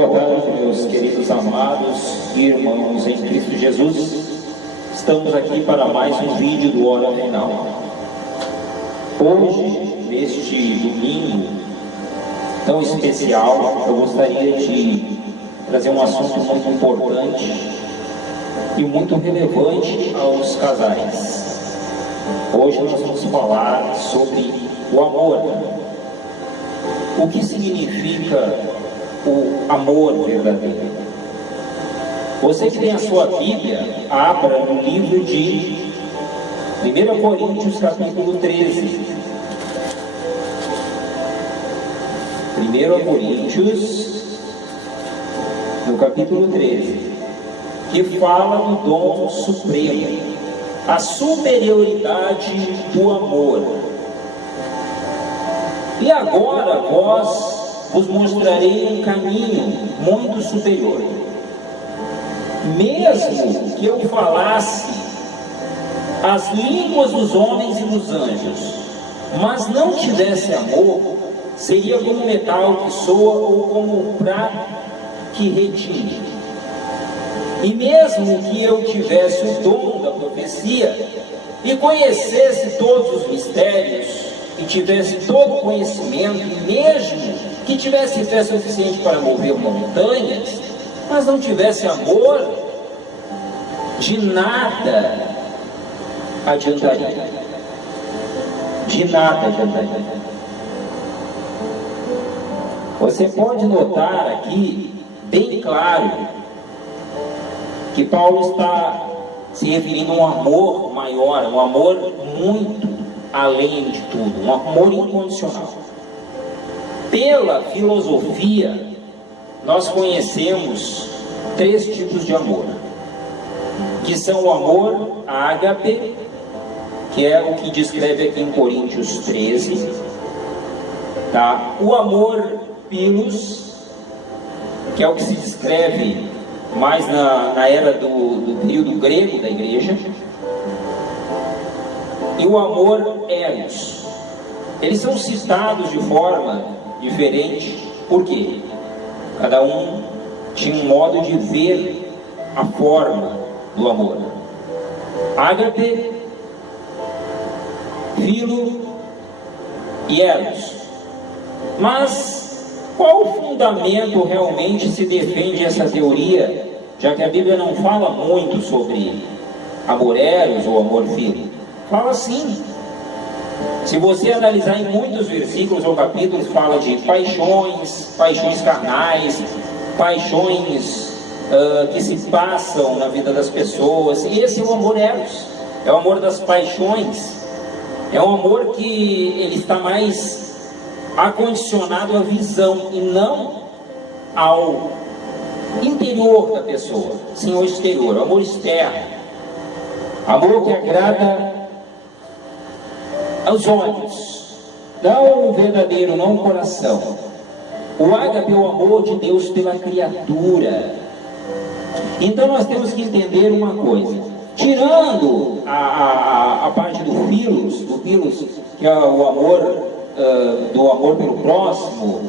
Boa tarde, meus queridos amados irmãos em Cristo Jesus. Estamos aqui para mais um vídeo do Hora Final. Hoje, neste domingo tão especial, eu gostaria de trazer um assunto muito importante e muito relevante aos casais. Hoje nós vamos falar sobre o amor. O que significa o amor verdadeiro? Você que tem a sua Bíblia, abra no livro de 1 Coríntios capítulo 13. 1 Coríntios, no capítulo 13, que fala do dom supremo, a superioridade do amor. E agora vos mostrarei um caminho muito superior. Mesmo que eu falasse as línguas dos homens e dos anjos, mas não tivesse amor, seria como metal que soa ou como prata que retine. E mesmo que eu tivesse o dom da profecia e conhecesse todos os mistérios e tivesse todo o conhecimento, e mesmo que tivesse fé suficiente para mover montanhas, mas não tivesse amor, de nada adiantaria. De nada adiantaria. Você pode notar aqui, bem claro, que Paulo está se referindo a um amor maior, um amor muito além de tudo, um amor incondicional. Pela filosofia, nós conhecemos 3 tipos de amor, que são o amor ágape, que é o que descreve aqui em Coríntios 13, tá? O amor philos, que é o que se descreve mais na era do período grego da igreja, e o amor eros. Eles são citados de forma diferente, por quê? Cada um tinha um modo de ver a forma do amor. Ágape, filo e eros. Mas qual o fundamento realmente se defende essa teoria, já que a Bíblia não fala muito sobre amor eros ou amor filo? Fala sim. Se você analisar em muitos versículos ou capítulos, fala de paixões, paixões carnais, paixões que se passam na vida das pessoas. E esse é o amor eros, é o amor das paixões, é um amor que ele está mais acondicionado à visão e não ao interior da pessoa, sim ao exterior, o amor externo, amor que agrada aos olhos, não o verdadeiro, não o coração. O ágape é o amor de Deus pela criatura. Então nós temos que entender uma coisa, tirando a parte do philos, que é o amor do amor pelo próximo,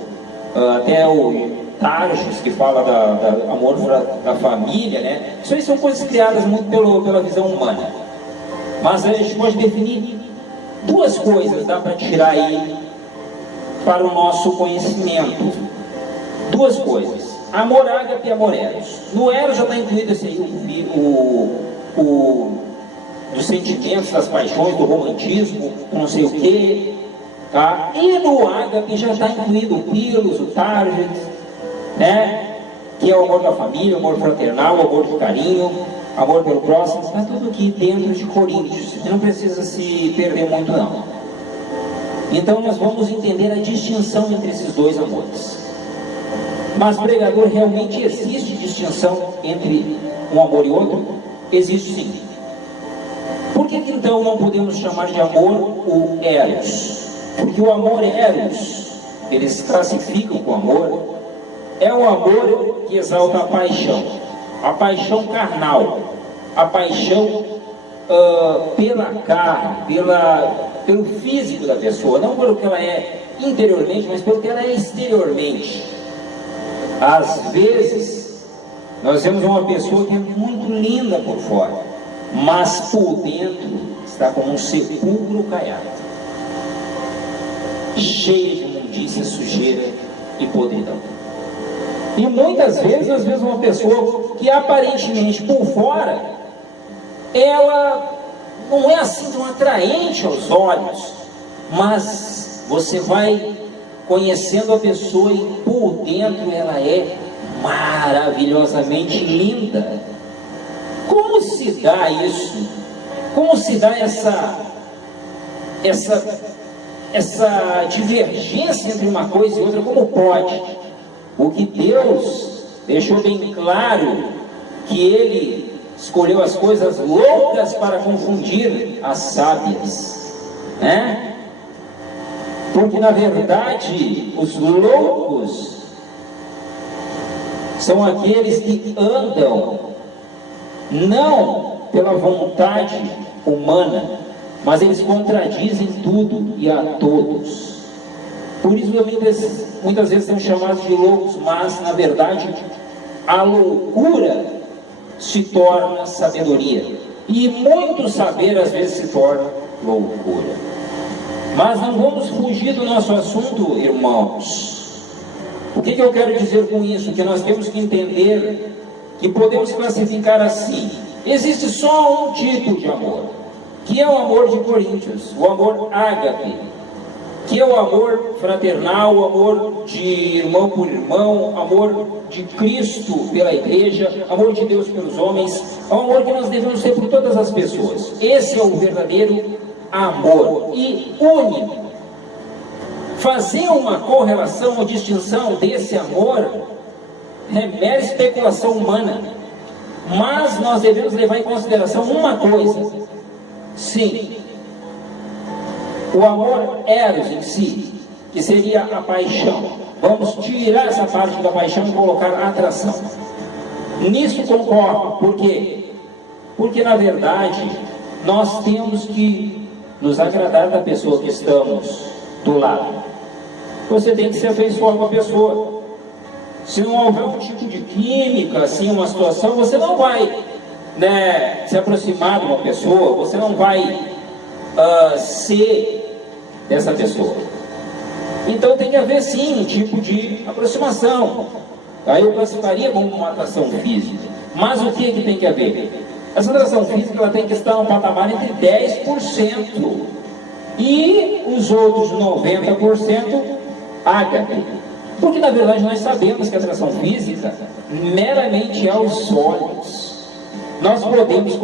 até o Targis, que fala da amor da família, né? Isso aí são coisas criadas muito pela visão humana. Mas a gente pode definir 2 coisas, dá para tirar aí para o nosso conhecimento. 2 coisas: amor ágape e amor eros. No eros já está incluído esse aí, dos sentimentos, das paixões, do romantismo, não sei o que, tá? E no ágape já está incluído o philos, o target, né? Que é o amor da família, o amor fraternal, o amor de carinho, amor pelo próximo. Está tudo aqui dentro de Coríntios, não precisa se perder muito não. Então nós vamos entender a distinção entre esses 2 amores. Mas, pregador, realmente existe distinção entre um amor e outro? Existe sim. Por que então não podemos chamar de amor o eros? Porque o amor eros, eles classificam com amor, é o amor que exalta a paixão carnal, a paixão pela carne, pelo físico da pessoa, não pelo que ela é interiormente, mas pelo que ela é exteriormente. Às vezes, nós vemos uma pessoa que é muito linda por fora, mas por dentro está como um sepulcro caiado, cheio de imundícia, sujeira e podridão. E muitas vezes nós vemos uma pessoa que aparentemente por fora, ela não é assim tão atraente aos olhos, mas você vai conhecendo a pessoa e por dentro ela é maravilhosamente linda. Como se dá isso? Como se dá essa divergência entre uma coisa e outra? Como pode? Porque Deus deixou bem claro que Ele escolheu as coisas loucas para confundir as sábias, né? Porque na verdade os loucos são aqueles que andam não pela vontade humana, mas eles contradizem tudo e a todos. Por isso muitas vezes são chamados de loucos, mas na verdade a loucura se torna sabedoria, e muito saber às vezes se torna loucura. Mas não vamos fugir do nosso assunto, irmãos. O que eu quero dizer com isso? Que nós temos que entender que podemos classificar assim: existe só um tipo de amor, que é o amor de Coríntios, o amor ágape, que é o amor fraternal, o amor de irmão por irmão, amor de Cristo pela igreja, amor de Deus pelos homens, o amor que nós devemos ter por todas as pessoas. Esse é o verdadeiro amor e único. Fazer uma correlação ou distinção desse amor é mera especulação humana, mas nós devemos levar em consideração uma coisa: sim, o amor eros em si, que seria a paixão. Vamos tirar essa parte da paixão e colocar a atração. Nisso concordo. Por quê? Porque na verdade nós temos que nos agradar da pessoa que estamos do lado. Você tem que se afeiçoar com a pessoa. Se não houver um tipo de química, assim, uma situação, você não vai, né, se aproximar de uma pessoa, você não vai ser dessa pessoa. Então tem que haver sim um tipo de aproximação. Aí eu classificaria como uma atração física. Mas o que tem que haver? Essa atração física ela tem que estar no patamar entre 10% e os outros 90% ágape. Porque na verdade nós sabemos que a atração física meramente é aos olhos. Nós podemos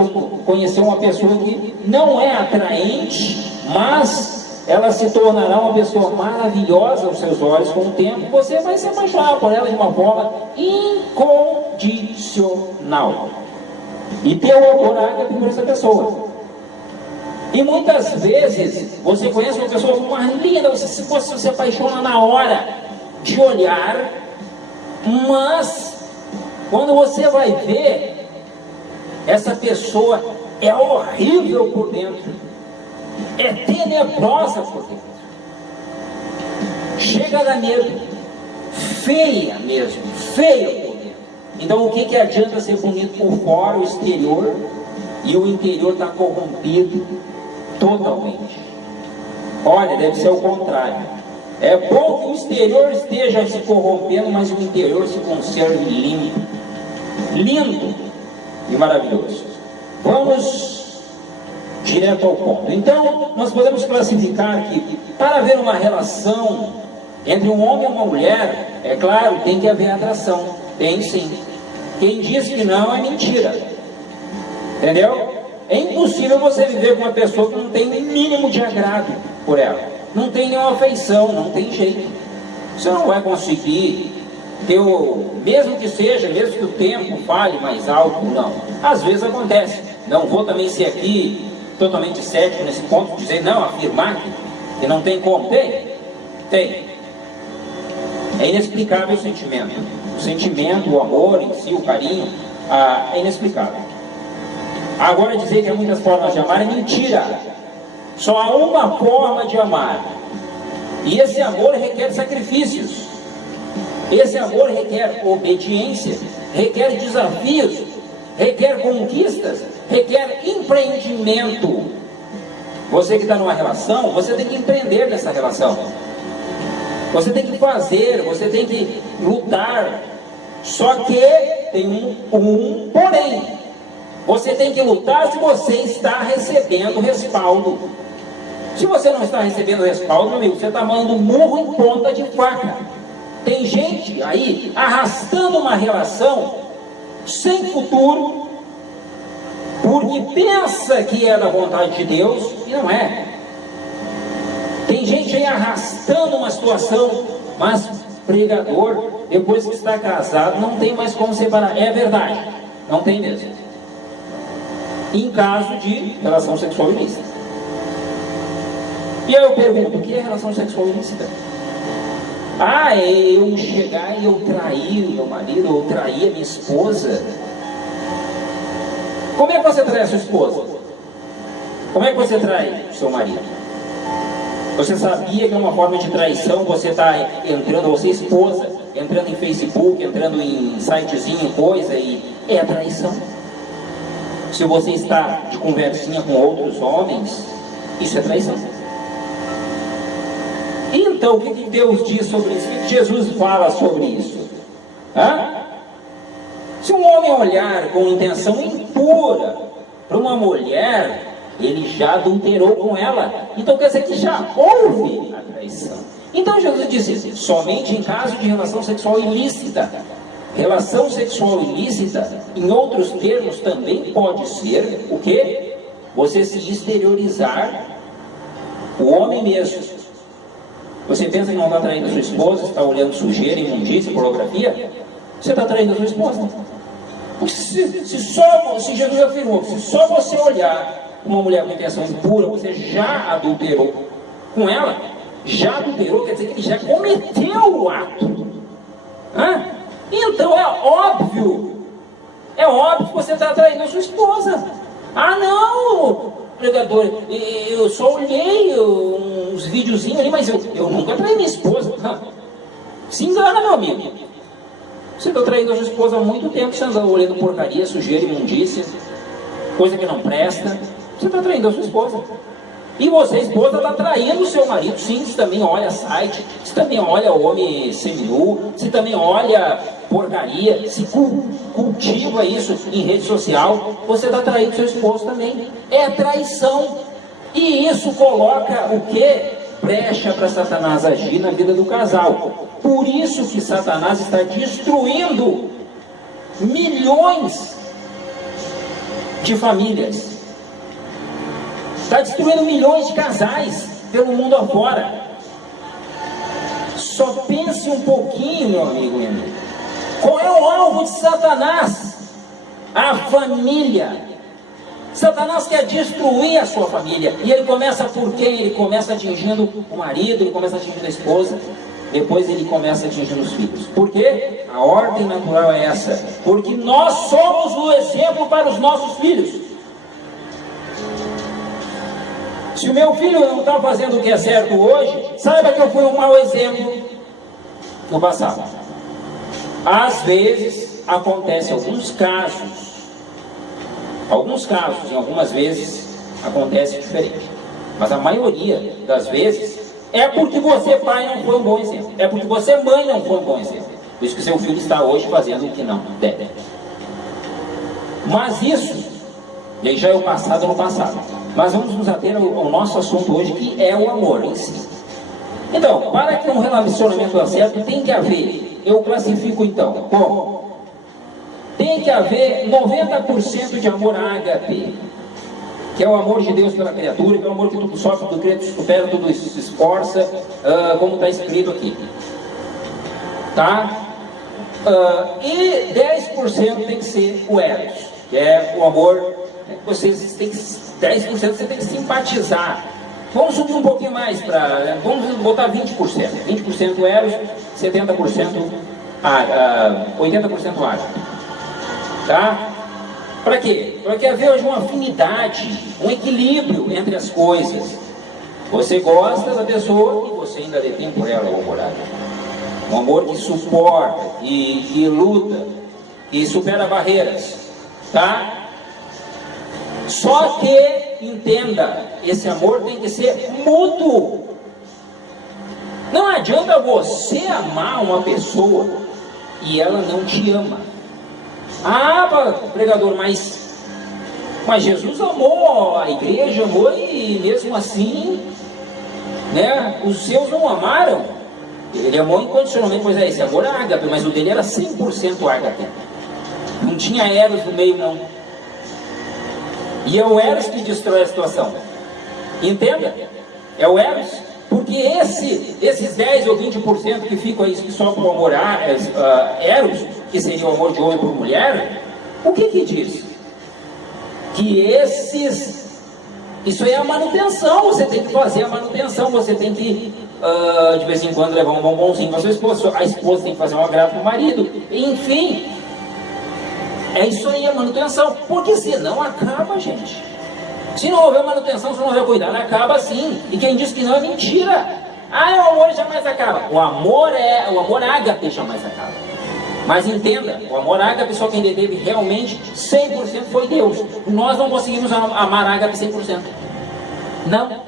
conhecer uma pessoa que não é atraente, mas ela se tornará uma pessoa maravilhosa aos seus olhos com o tempo. Você vai se apaixonar por ela de uma forma incondicional e ter o amor ágape por essa pessoa. E muitas vezes você conhece uma pessoa mais linda, você se apaixona na hora de olhar, mas quando você vai ver, essa pessoa é horrível por dentro, é tenebrosa por dentro, chega a dar medo, feia mesmo, feia por dentro. Então o que adianta ser bonito por fora, o exterior, e o interior está corrompido totalmente? Olha, deve ser o contrário. É bom que o exterior esteja se corrompendo, mas o interior se conserve limpo, lindo e maravilhoso. Vamos direto ao ponto. Então, nós podemos classificar que para haver uma relação entre um homem e uma mulher, é claro, tem que haver atração. Tem sim. Quem diz que não é mentira. Entendeu? É impossível você viver com uma pessoa que não tem nem mínimo de agrado por ela. Não tem nenhuma afeição, não tem jeito. Você não vai conseguir ter mesmo que seja, mesmo que o tempo fale mais alto, não. Às vezes acontece. Não vou também ser aqui totalmente cético nesse ponto, dizer, não, afirmar que não tem como. Tem. É inexplicável o sentimento. O sentimento, o amor em si, o carinho, é inexplicável. Agora dizer que há muitas formas de amar é mentira. Só há uma forma de amar. E esse amor requer sacrifícios. Esse amor requer obediência, requer desafios, requer conquistas, requer empreendimento. Você que está numa relação, você tem que empreender nessa relação. Você tem que fazer, você tem que lutar. Só que tem um porém. Você tem que lutar se você está recebendo respaldo. Se você não está recebendo respaldo, meu amigo, você está mandando murro em ponta de faca. Tem gente aí arrastando uma relação sem futuro, porque pensa que é da vontade de Deus e não é. Tem gente aí arrastando uma situação, mas pregador, depois que está casado, não tem mais como separar. É verdade, não tem mesmo. Em caso de relação sexual ilícita. E aí eu pergunto, o que é relação sexual ilícita? Ah, é eu chegar e eu trair meu marido, ou trair a minha esposa. Como é que você trai a sua esposa? Como é que você trai o seu marido? Você sabia que é uma forma de traição? Você está entrando, você esposa, entrando em Facebook, entrando em sitezinho, coisa, e é traição. Se você está de conversinha com outros homens, isso é traição. Então, o que Deus diz sobre isso? O que Jesus fala sobre isso? Se um homem olhar com intenção impura para uma mulher, ele já adulterou com ela. Então quer dizer que já houve a traição. Então Jesus disse, somente em caso de relação sexual ilícita. Relação sexual ilícita, em outros termos, também pode ser o quê? Você se exteriorizar, o homem mesmo. Você pensa que não está traindo a sua esposa, está olhando sujeira, imundícia, pornografia? Você está traindo a sua esposa. Se Jesus afirmou que se só você olhar uma mulher com intenção impura, você já adulterou com ela, já adulterou, quer dizer que ele já cometeu o ato. Então é óbvio que você está traindo a sua esposa. Ah não, pregador, eu só olhei uns videozinhos ali, mas eu nunca traí minha esposa. Se engana, meu amigo. Você está traindo a sua esposa há muito tempo, você anda olhando porcaria, sujeira, imundícia, coisa que não presta. Você está traindo a sua esposa. E você, esposa, está traindo o seu marido. Sim, você também olha site, você também olha homem seminu, você também olha porcaria, se cultiva isso em rede social, você está traindo seu esposo também. É traição. E isso coloca o quê? Brecha para Satanás agir na vida do casal. Por isso que Satanás está destruindo milhões de famílias. Está destruindo milhões de casais pelo mundo afora. Só pense um pouquinho, meu amigo e amiga. Qual é o alvo de Satanás? A família. Satanás quer destruir a sua família. E ele começa por quem? Ele começa atingindo o marido, ele começa atingindo a esposa, depois ele começa atingindo os filhos. Por quê? A ordem natural é essa. Porque nós somos o exemplo para os nossos filhos. Se o meu filho não está fazendo o que é certo hoje, saiba que eu fui um mau exemplo no passado. Às vezes acontece alguns casos, em algumas vezes acontece diferente. Mas a maioria das vezes é porque você, pai, não foi um bom exemplo. É porque você, mãe, não foi um bom exemplo. Por isso que seu filho está hoje fazendo o que não deve. Mas isso, e aí já é o passado no passado. Mas vamos nos ater ao nosso assunto hoje, que é o amor em si. Então, para que um relacionamento dê certo, tem que haver, eu classifico então, como? Tem que haver 90% de amor ágape, que é o amor de Deus pela criatura, que é o amor que tudo sofre, tudo crê, tudo supera, tudo se esforça, como está escrito aqui. Tá? E 10% tem que ser o eros, que é o amor, vocês têm que, 10% você tem que simpatizar. Vamos subir um pouquinho mais, vamos botar 20%. 20% eros, 70% 80% ágape. Tá? Para quê? Para que haja uma afinidade, um equilíbrio entre as coisas. Você gosta da pessoa e você ainda detém por ela o amor ágape. Um amor que suporta, que luta, que supera barreiras, tá? Só que, entenda, esse amor tem que ser mútuo. Não adianta você amar uma pessoa e ela não te ama. Ah, pregador, mas Jesus amou a igreja, amou, e mesmo assim, né, os seus não amaram. Ele amou incondicionalmente, pois é, esse amor é ágape, mas o dele era 100% ágape. Não tinha eros no meio, não. E é o eros que destrói a situação. Entenda? É o eros. Porque esses 10 ou 20% que ficam aí só com o amor eros, que seria o amor de homem por mulher, o que diz? Que isso aí é a manutenção. Você tem que fazer a manutenção, você tem que de vez em quando levar um bombonzinho para sua esposa, a esposa tem que fazer um agrado para o marido, enfim, é isso aí, a manutenção, porque senão acaba, gente. Se não houver manutenção, se não houver cuidado, acaba sim. E quem diz que não é mentira. O amor jamais acaba. O amor ágape jamais acaba. Mas entenda, o amor ágape só quem deteve realmente 100% foi Deus. Nós não conseguimos amar ágape 100%. Não.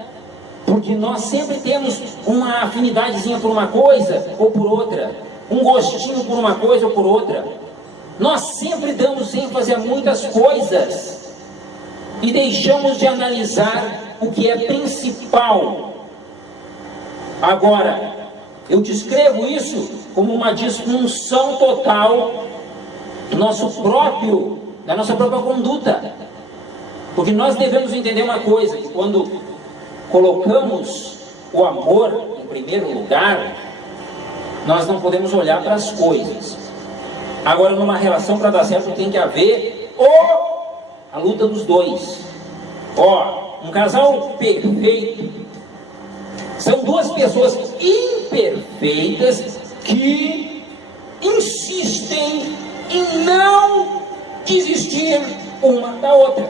Porque nós sempre temos uma afinidadezinha por uma coisa ou por outra. Um gostinho por uma coisa ou por outra. Nós sempre damos ênfase a muitas coisas. E deixamos de analisar o que é principal. Agora, eu descrevo isso como uma disfunção total da nossa própria conduta. Porque nós devemos entender uma coisa, que quando colocamos o amor em primeiro lugar, nós não podemos olhar para as coisas. Agora, numa relação, para dar certo, tem que haver a luta dos dois. Um casal perfeito são duas pessoas imperfeitas que insistem em não desistir uma da outra.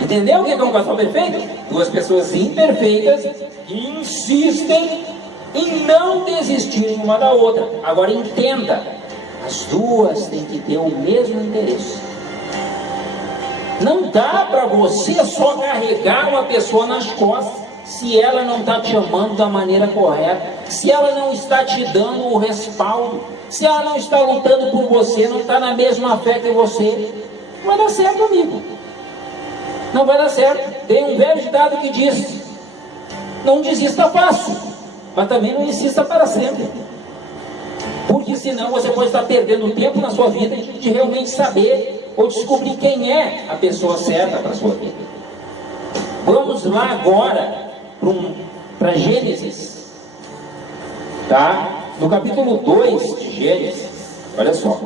Entendeu o que é um casal perfeito? Duas pessoas imperfeitas que insistem em não desistirem uma da outra. Agora entenda, as duas têm que ter o mesmo interesse. Não dá para você só carregar uma pessoa nas costas se ela não está te amando da maneira correta, se ela não está te dando o respaldo, se ela não está lutando por você, não está na mesma fé que você. Não vai dar certo, amigo. Não vai dar certo. Tem um velho ditado que diz: não desista fácil, mas também não insista para sempre. Porque senão você pode estar perdendo tempo na sua vida de realmente saber ou descobrir quem é a pessoa certa para a sua vida. Vamos lá agora para Gênesis, tá? No capítulo 2 de Gênesis, olha só.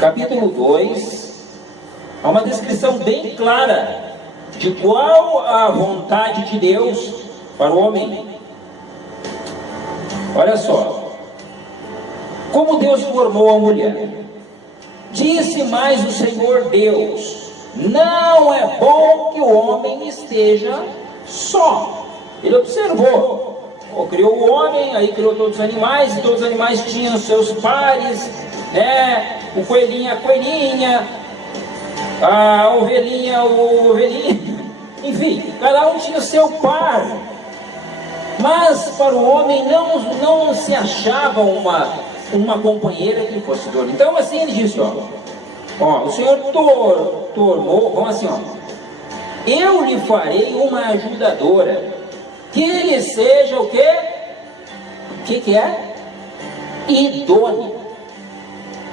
Capítulo 2, há uma descrição bem clara de qual a vontade de Deus para o homem. Olha só, como Deus formou a mulher. Disse mais o Senhor Deus: não é bom que o homem esteja só. Ele observou, criou o homem, aí criou todos os animais, e todos os animais tinham seus pares, né? O coelhinho, a coelhinha, a ovelhinha, o ovelhinho, enfim, cada um tinha seu par. Mas para o homem não se achava uma companheira que fosse idônea. Então assim ele disse, o Senhor tornou, vamos assim, eu lhe farei uma ajudadora, que ele seja o quê? O que é? Idônea,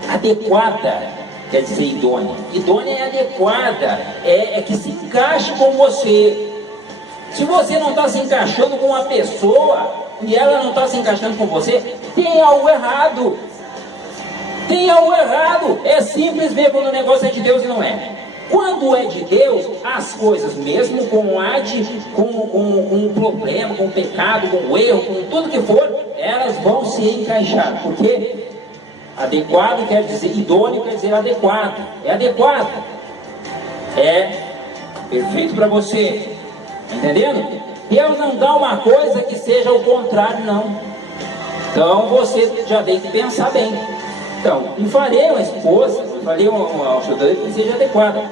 adequada, quer dizer idônea. Idônea é adequada, é que se encaixe com você. Se você não está se encaixando com uma pessoa e ela não está se encaixando com você, tem algo errado. Tem algo errado. É simples ver quando o negócio é de Deus e não é. Quando é de Deus, as coisas, mesmo com um problema, com o pecado, com o erro, com tudo que for, elas vão se encaixar. Porque adequado quer dizer, idôneo quer dizer adequado. É adequado. É perfeito para você. Entendendo? Deus não dá uma coisa que seja o contrário, não. Então você já tem que pensar bem. Então, e farei uma esposa, farei uma ajuda que seja adequada.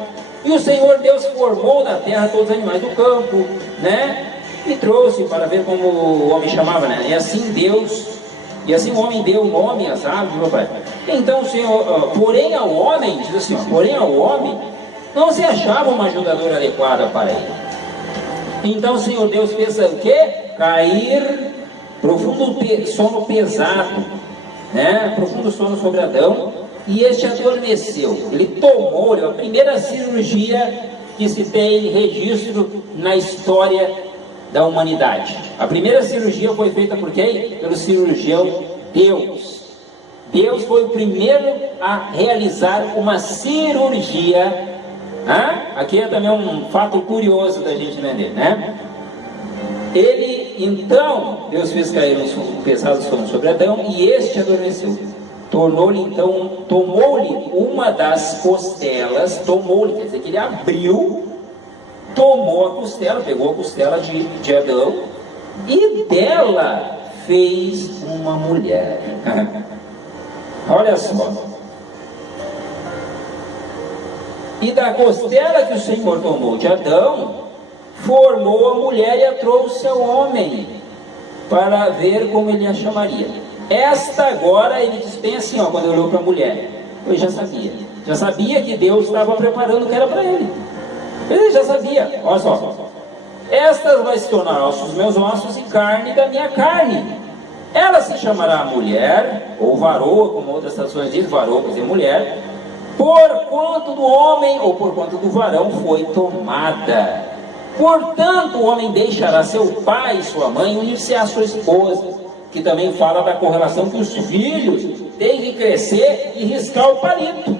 E o Senhor Deus formou da terra todos os animais do campo, né? E trouxe para ver como o homem chamava, né? E assim o homem deu o nome às aves, meu pai. Então o Senhor, porém ao homem, diz assim, porém ao homem, não se achava uma ajudadora adequada para ele. Então o Senhor Deus fez o quê? Cair profundo sono pesado, né? Profundo sono sobre Adão, e este adormeceu. Ele tomou a primeira cirurgia que se tem registro na história da humanidade. A primeira cirurgia foi feita por quem? Pelo cirurgião Deus. Deus foi o primeiro a realizar uma cirurgia. Aqui é também um fato curioso da gente entender, né? Deus fez cair um pesado sono sobre Adão, e este adormeceu. Tomou-lhe uma das costelas, quer dizer que ele abriu, tomou a costela, pegou a costela de Adão, e dela fez uma mulher. Olha só. E da costela que o Senhor tomou de Adão, formou a mulher e a trouxe ao homem, para ver como ele a chamaria. Esta agora, ele diz bem assim, quando ele olhou para a mulher, eu já sabia que Deus estava preparando o que era para ele. Ele já sabia, olha só. Esta vai se tornar ossos dos meus ossos e carne da minha carne. Ela se chamará mulher, ou varoa, como outras traduções dizem, varoa quer dizer mulher, por quanto do homem, ou por quanto do varão foi tomada. Portanto, o homem deixará seu pai e sua mãe, unir-se à sua esposa, que também fala da correlação que os filhos têm que crescer e riscar o palito.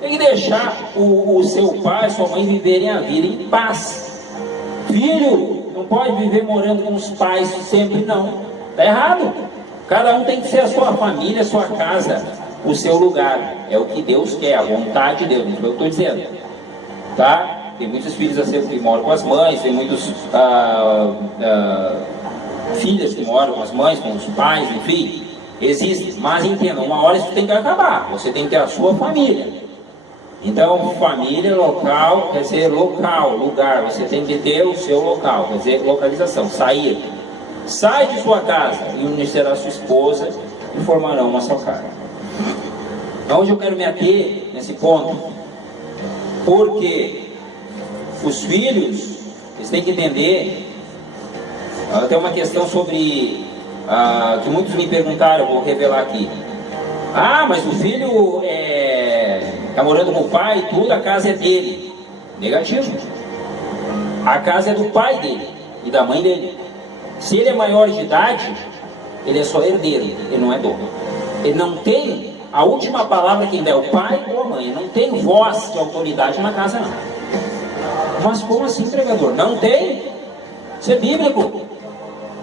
Tem que deixar o seu pai e sua mãe viverem a vida em paz. Filho não pode viver morando com os pais sempre, não. Está errado. Cada um tem que ser a sua família, a sua casa, o seu lugar. É o que Deus quer, a vontade de Deus. Não é o que eu estou dizendo. Tá? Tem muitos filhos assim que moram com as mães, tem muitos filhas que moram com as mães, com os pais, enfim. Existe, mas entenda, uma hora isso tem que acabar. Você tem que ter a sua família. Então, família, local, quer dizer local, lugar. Você tem que ter o seu local, quer dizer localização, sair. Sai de sua casa e unir-se a sua esposa e formarão uma só carne. Onde eu quero me ater nesse ponto? Porque os filhos, eles têm que entender. Tem uma questão sobre que muitos me perguntaram, vou revelar aqui. Mas o filho está morando com o pai e tudo, a casa é dele. Negativo. A casa é do pai dele e da mãe dele. Se ele é maior de idade, ele é só herdeiro, ele não é dono. Ele não tem a última palavra, quem dá é o pai ou a mãe. Ele não tem voz de autoridade na casa, não. Mas como assim, pregador? Não tem? Isso é bíblico.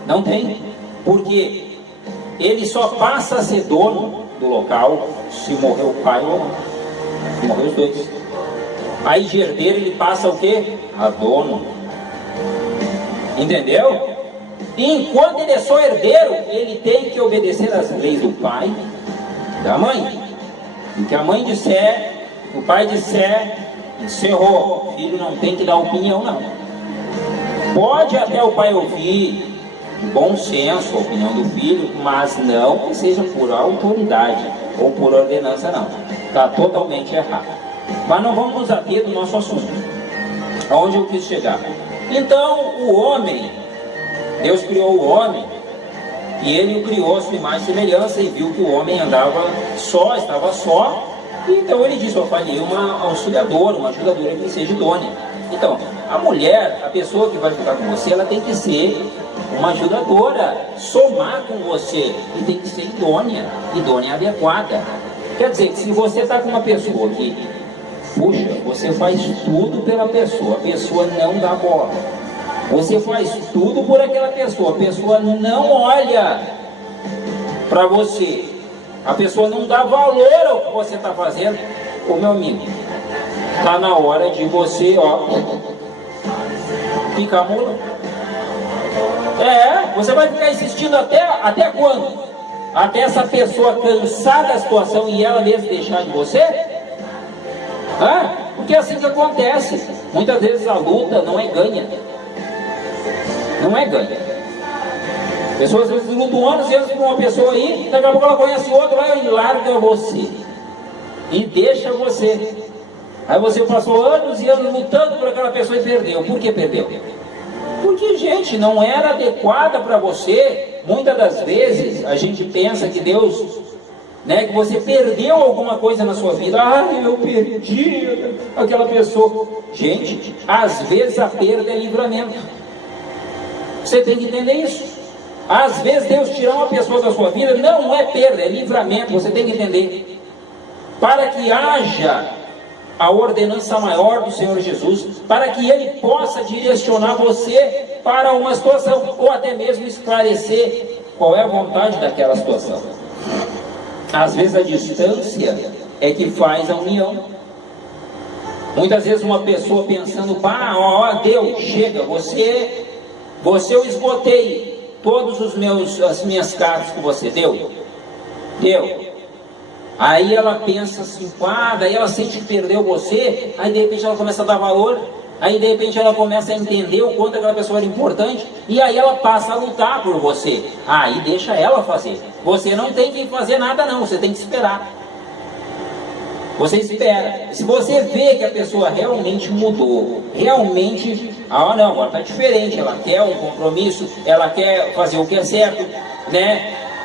Não tem. Porque ele só passa a ser dono do local se morrer o pai ou a mãe. Se morrer os dois. Aí de herdeiro ele passa o quê? A dono. Entendeu? E enquanto ele é só herdeiro, ele tem que obedecer às leis do pai e da mãe. E que a mãe disser, o pai disser, encerrou. O filho não tem que dar opinião, não. Pode até o pai ouvir de bom senso a opinião do filho, mas não que seja por autoridade ou por ordenança, não. Está totalmente errado. Mas não vamos nos ater do nosso assunto. Aonde eu quis chegar? Então, o homem, Deus criou o homem, e ele o criou a sua imagem e semelhança, e viu que o homem andava só, estava só, e então ele disse, eu faria uma auxiliadora, uma ajudadora que seja idônea. Então, a mulher, a pessoa que vai ficar com você, ela tem que ser uma ajudadora, somar com você, e tem que ser idônea adequada. Quer dizer que se você está com uma pessoa que, puxa, você faz tudo pela pessoa, a pessoa não dá bola. Você faz tudo por aquela pessoa, a pessoa não olha para você, a pessoa não dá valor ao que você está fazendo. Ô meu amigo, está na hora de você, pica a mula. Você vai ficar insistindo até quando? Até essa pessoa cansar da situação e ela mesma deixar de você? Porque é assim que acontece. Muitas vezes a luta não é ganha. Não é ganha. Pessoas às vezes lutam anos e anos com uma pessoa aí, daqui a pouco ela conhece outra lá e larga você. E deixa você. Aí você passou anos e anos lutando por aquela pessoa e perdeu. Por que perdeu? Porque, gente, não era adequada para você. Muitas das vezes a gente pensa que Deus, que você perdeu alguma coisa na sua vida. Eu perdi aquela pessoa. Gente, às vezes a perda é livramento. Você tem que entender isso. Às vezes Deus tirar uma pessoa da sua vida não é perda, é livramento. Você tem que entender. Para que haja a ordenança maior do Senhor Jesus, para que Ele possa direcionar você para uma situação, ou até mesmo esclarecer qual é a vontade daquela situação. Às vezes a distância é que faz a união. Muitas vezes uma pessoa pensando, Deus, chega, você eu esgotei todos as minhas cartas com você, deu. Aí ela pensa assim, daí ela sente que perdeu você, aí de repente ela começa a dar valor, aí de repente ela começa a entender o quanto aquela pessoa era importante, e aí ela passa a lutar por você. Aí deixa ela fazer. Você não tem que fazer nada não, você tem que esperar. Você espera. Se você vê que a pessoa realmente mudou, realmente, agora está diferente, ela quer um compromisso, ela quer fazer o que é certo,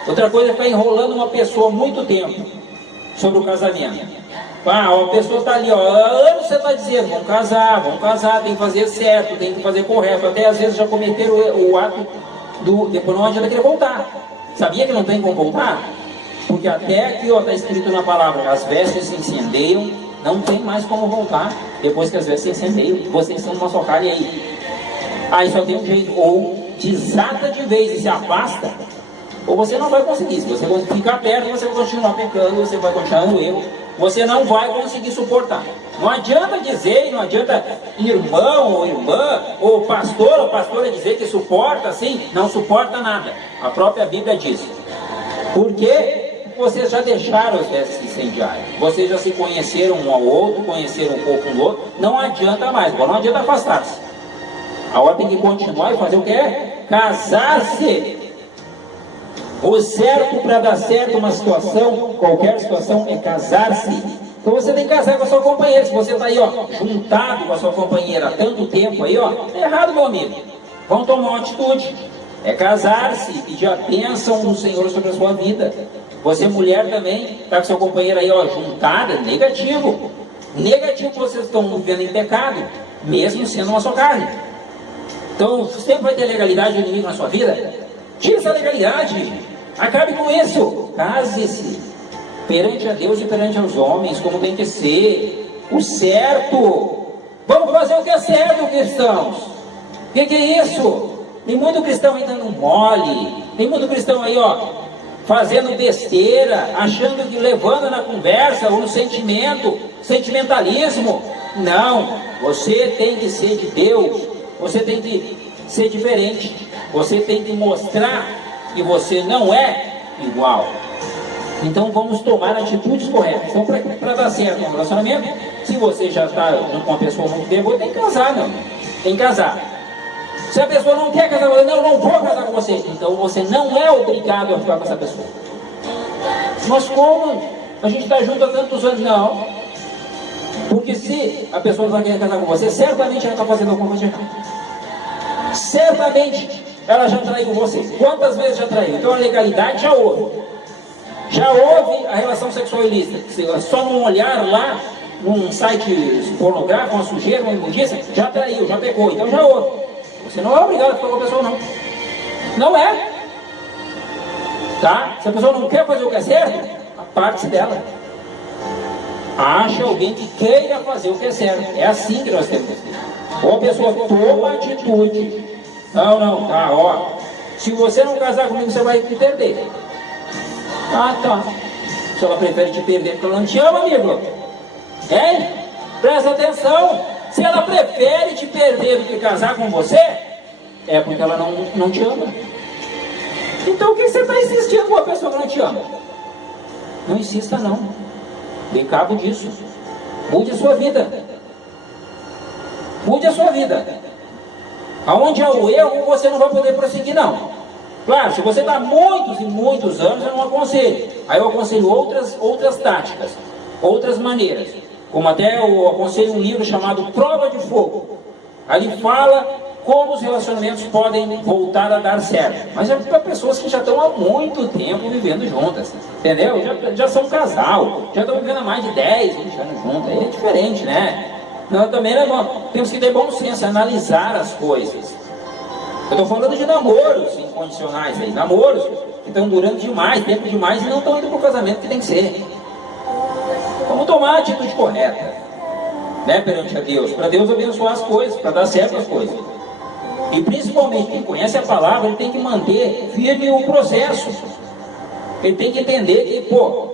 Outra coisa é ficar enrolando uma pessoa muito tempo sobre o casamento. A pessoa está ali, há anos você está dizendo, vamos casar, tem que fazer certo, tem que fazer correto, até às vezes já cometeram o ato depois não adianta querer voltar. Sabia que não tem como voltar? Porque até aqui está escrito na palavra, as vestes se incendeiam, não tem mais como voltar, depois que as vestes se incendeiam, vocês são uma só carne aí só tem um jeito, ou desata de vez e se afasta, ou você não vai conseguir. Se você ficar perto, você vai continuar pecando, você vai continuar no erro, você não vai conseguir suportar. Não adianta dizer, não adianta irmão ou irmã, ou pastor ou pastora dizer que suporta assim, não suporta nada. A própria Bíblia diz. Porque vocês já deixaram as vestes incendiárias, vocês já se conheceram um ao outro, conheceram um pouco um do outro, não adianta mais, não adianta afastar-se. A hora tem que continuar e fazer o que é? Casar-se. O certo para dar certo uma situação, qualquer situação, é casar-se. Então você tem que casar com a sua companheira. Se você está aí, juntado com a sua companheira há tanto tempo aí, é errado, meu amigo. Vamos tomar uma atitude. É casar-se e pedir a bênção do Senhor sobre a sua vida. Você, mulher, também, está com sua companheira aí, juntada, negativo. Negativo que vocês estão vivendo em pecado, mesmo sendo uma só carne. Então, sempre vai ter legalidade do inimigo na sua vida. Tira essa legalidade. Acabe com isso. Case-se perante a Deus e perante os homens, como tem que ser. O certo. Vamos fazer o que é certo, cristãos. O que é isso? Tem muito cristão aí dando mole. Tem muito cristão aí, fazendo besteira, achando que levando na conversa ou no sentimento, sentimentalismo. Não. Você tem que ser de Deus. Você tem que ser diferente. Você tem que mostrar que você não é igual. Então vamos tomar atitudes corretas. Então, para dar certo no relacionamento, se você já está com uma pessoa muito tempo, tem que casar, não. Tem que casar. Se a pessoa não quer casar com você, não vou casar com você. Então você não é obrigado a ficar com essa pessoa. Mas como? A gente está junto há tantos anos, não. Porque se a pessoa não quer casar com você, certamente ela está fazendo alguma coisa errada. Certamente ela já traiu você. Quantas vezes já traiu? Então a legalidade já houve. Já houve a relação sexual ilícita. Só num olhar lá, num site pornográfico, uma sujeira, uma imundícia, já traiu, já pecou. Então já houve. Você não é obrigado a ficar com a pessoa, não. Não é. Tá? Se a pessoa não quer fazer o que é certo, aparte-se dela. Acha alguém que queira fazer o que é certo. É assim que nós temos que ter. Ou a pessoa toma atitude. Não, tá, se você não casar comigo, você vai me perder. Tá. Se ela prefere te perder porque ela não te ama, amigo. Presta atenção. Se Se ela prefere te perder do que casar com você, é porque ela não te ama. Então o que você está insistindo com uma pessoa que não te ama? Não insista não. Dê cabo disso. Mude a sua vida. Mude a sua vida. Aonde há o erro, você não vai poder prosseguir não. Claro, se você está muitos e muitos anos, eu não aconselho. Aí eu aconselho outras táticas, outras maneiras. Como até eu aconselho um livro chamado Prova de Fogo. Ali fala como os relacionamentos podem voltar a dar certo. Mas é para pessoas que já estão há muito tempo vivendo juntas. Entendeu? Já são casal, já estão vivendo há mais de 10, 20 anos juntas. Aí é diferente, né? Não, também é bom. Temos que ter bom senso, analisar as coisas. Eu estou falando de namoros incondicionais aí, namoros que estão durando demais, tempo demais e não estão indo para o casamento que tem que ser. Vamos tomar a atitude correta, né, perante a Deus, para Deus abençoar as coisas, para dar certo as coisas. E principalmente quem conhece a palavra, ele tem que manter firme o processo. Ele tem que entender que, pô,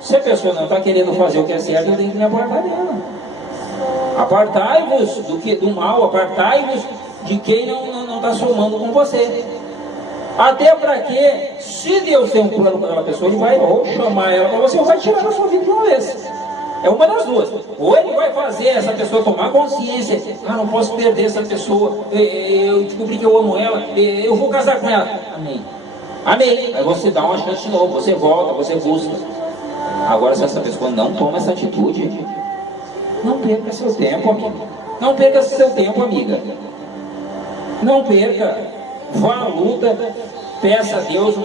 se a pessoa não está querendo fazer o que é certo, eu tenho que me apartar dela. Apartai-vos do mal, apartai-vos de quem não está somando com você. Até para que, se Deus tem um plano para aquela pessoa, ele vai ou chamar ela para você, ou vai tirar da sua vida de uma vez. É uma das duas. Ou ele vai fazer essa pessoa tomar consciência, não posso perder essa pessoa, eu descobri que eu amo ela, eu vou casar com ela. Amém. Amém. Aí você dá uma chance de novo, você volta, você busca. Agora, se essa pessoa não toma essa atitude, não perca seu tempo, amigo. Não perca seu tempo, amiga. Não perca. Vá à luta, peça a Deus uma